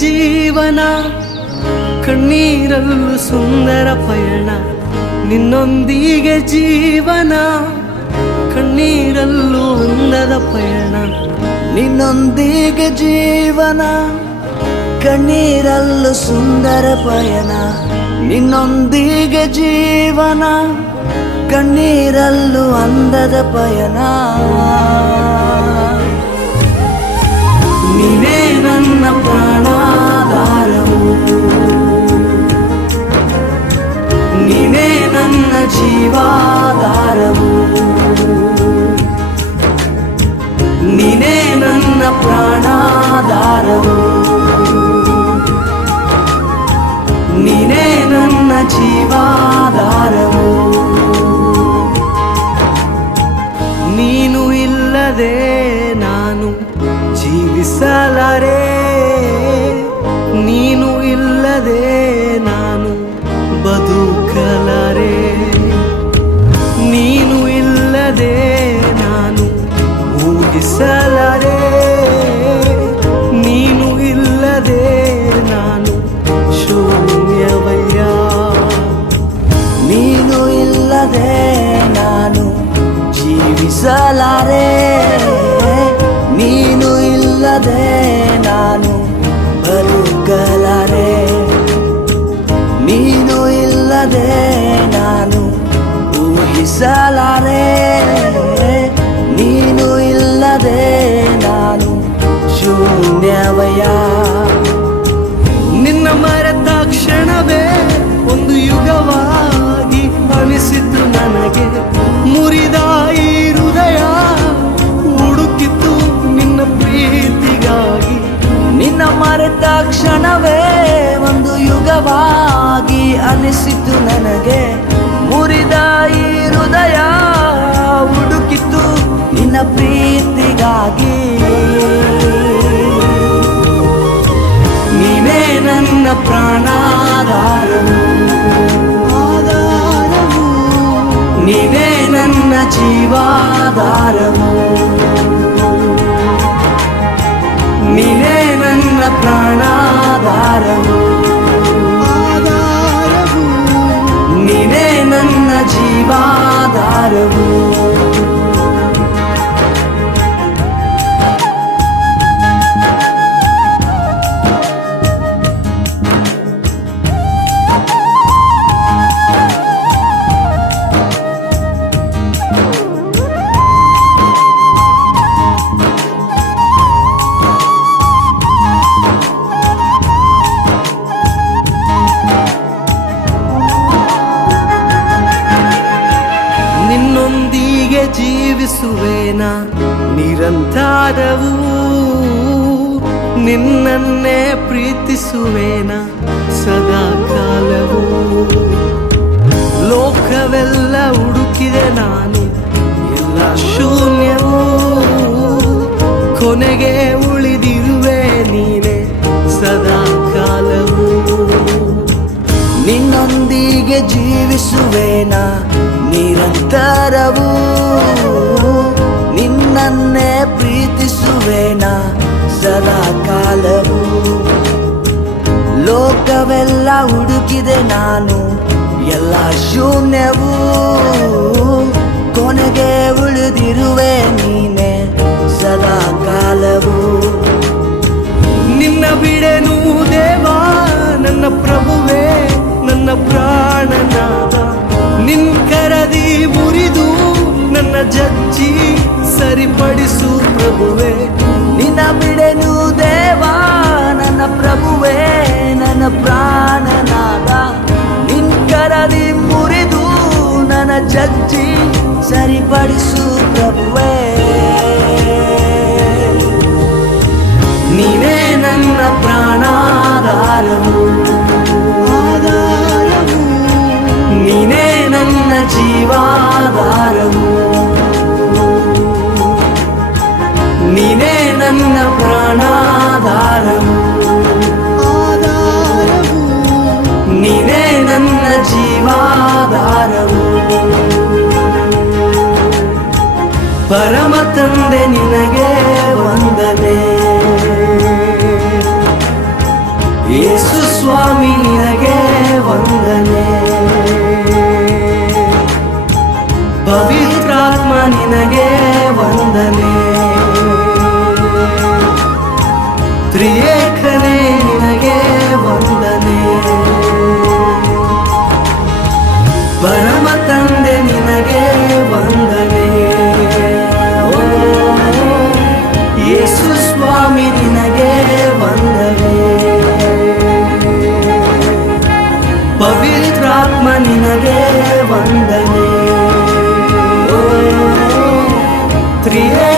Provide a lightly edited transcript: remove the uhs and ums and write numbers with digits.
ಜೀವನ, ಕಣ್ಣೀರಲ್ಲೂ ಸುಂದರ ಪಯಣ. ನಿನ್ನೊಂದಿಗೆ ಜೀವನ, ಕಣ್ಣೀರಲ್ಲೂ ಅಂದದ ಪಯಣ. ನಿನ್ನೊಂದಿಗೆ ಜೀವನ, ಕಣ್ಣೀರಲ್ಲೂ ಸುಂದರ ಪಯಣ. ನಿನ್ನೊಂದಿಗೆ ಜೀವನ, ಕಣ್ಣೀರಲ್ಲೂ ಅಂದದ ಪಯಣ. ನೀನೇ ನನ್ನ ಪ್ರಾಣಾಧಾರವು, ನೀನೇ ನನ್ನ ಜೀವಾಧಾರವು, ನೀನೇ ನನ್ನ ಪ್ರಾಣಾಧಾರವು, ನೀನೇ ನನ್ನ ಜೀವಾಧಾರವು. ನೀನು ಇಲ್ಲದೆ ನಾನು ಜೀವಿಸಲಾರೆ, ನೀನು ಇಲ್ಲದೆ ನಾನು ಬದುಕಲಾರೆ, ನೀನು ಇಲ್ಲದೆ ನಾನು ಊಹಿಸಲಾರೆ, ನೀನು ಇಲ್ಲದೆ ನಾನು ಶೂನ್ಯವಯ್ಯ. ನೀನು ಇಲ್ಲದೆ ನಾನು ಜೀವಿಸಲಾರೆ, ನೀನು ಇಲ್ಲದೆ ನಾನು ಬದುಕಲಾರೆ, ನೀನು ಇಲ್ಲದೆ ನಾನು ಊಹಿಸಲಾರೆ, ನೀನು ಇಲ್ಲದೆ ನಾನು ಶೂನ್ಯವಯ್ಯ. ನಿನ್ನ ಮರೆತ ಕ್ಷಣವೇ ಒಂದು ಯುಗವಾಗಿ ಅನಿಸಿತು ನನಗೆ. ಮುರಿದ ಈ ಹೃದಯ ಹುಡುಕಿತು ನಿನ್ನ ಪ್ರೀತಿಗಾಗಿ. ನಿನ್ನ ಮರೆತ ಕ್ಷಣವೇ ಒಂದು ಯುಗವಾಗಿ ಅನಿಸಿತು ನನಗೆ. ಮುರಿದ ಈ ಹೃದಯ ಹುಡುಕಿತು ನಿನ್ನ ಪ್ರೀತಿಗಾಗಿ. ನೀನೇ ನನ್ನ ಪ್ರಾಣಾಧಾರವು, ನೀನೇ ನನ್ನ ಜೀವಾಧಾರವು, ನೀನೇ ನನ್ನ ಪ್ರಾಣಾಧಾರವು, ನೀನೇ ನನ್ನ ಜೀವಾಧಾರವು. ನಿನ್ನೊಂದಿಗೆ ಜೀವಿಸುವೇನ ನಿರಂತರವೂ, ನಿನ್ನನ್ನೇ ಪ್ರೀತಿಸುವೇನ ಸದಾ ಕಾಲವೂ. ಲೋಕವೆಲ್ಲ ಹುಡುಕಿದೆ ನಾನು, ಎಲ್ಲ ಶೂನ್ಯವೂ, ಕೊನೆಗೆ ಉಳಿದಿರುವೆ ನೀನೆ ಸದಾ ಕಾಲವೂ. ನಿನ್ನೊಂದಿಗೆ ಜೀವಿಸುವೇನ ನಿರಂತರವೂ, ನಿನ್ನನ್ನೇ ಪ್ರೀತಿಸುವೇನ ಸದಾ ಕಾಲವೂ. ಲೋಕವೆಲ್ಲ ಹುಡುಕಿದೆ ನಾನು, ಎಲ್ಲ ಶೂನ್ಯವೂ, ಕೊನೆಗೆ ಉಳಿದಿರುವೆ ನೀನೆ ಸದಾ ಕಾಲವೂ. ನಿನ್ನ ಬಿಡೆನು ದೇವಾ ನನ್ನ ಪ್ರಭುವೇ, ನನ್ನ ಪ್ರಾಣನಾದ. ನಿನ್ ಕರದಿ ಮುರಿದು ನನ್ನ ಜಜ್ಜಿ ಸರಿಪಡಿಸು ಪ್ರಭುವೇ. ನಿನ್ನ ಬಿಡೆನು ದೇವಾ ನನ್ನ ಪ್ರಭುವೇ, ನನ್ನ ಪ್ರಾಣನಾದ. ನಿನ್ ಕರದಿ ಮುರಿದು ನನ್ನ ಜಜ್ಜಿ ಸರಿಪಡಿಸು ಪ್ರಭುವೇ. ನೀನೇ ನನ್ನ ಪ್ರಾಣಾಧಾರವು, ನೀನೇ ನನ್ನ ಜೀವಾಧಾರವು, ನೀನೇ ನನ್ನ ಪ್ರಾಣಾಧಾರವು, ನೀನೇ ನನ್ನ ಜೀವಾಧಾರವು. ಪರಮ ತಂದೆ ನಿನಗೆ ವಂದನೆ, ಯೇಸು ಸ್ವಾಮಿ ನಿನಗೆ ವಂದನೆ. ಪವಿತ್ರಾತ್ಮ ನಿನಗೆ ವಂದನೆ. ತ್ರಿಯೇಕನೇ ನಿನಗೆ ವಂದನೆ. ಪರಮ ತಂದೆ ನಿನಗೆ ವಂದನೆ. ಓ ಯೇಸು ಸ್ವಾಮಿ ನಿನಗೆ ವಂದನೆ. ಪವಿತ್ರಾತ್ಮ ನಿನಗೆ ವಂದನೆ. ಓ ತ್ರಿಯೇ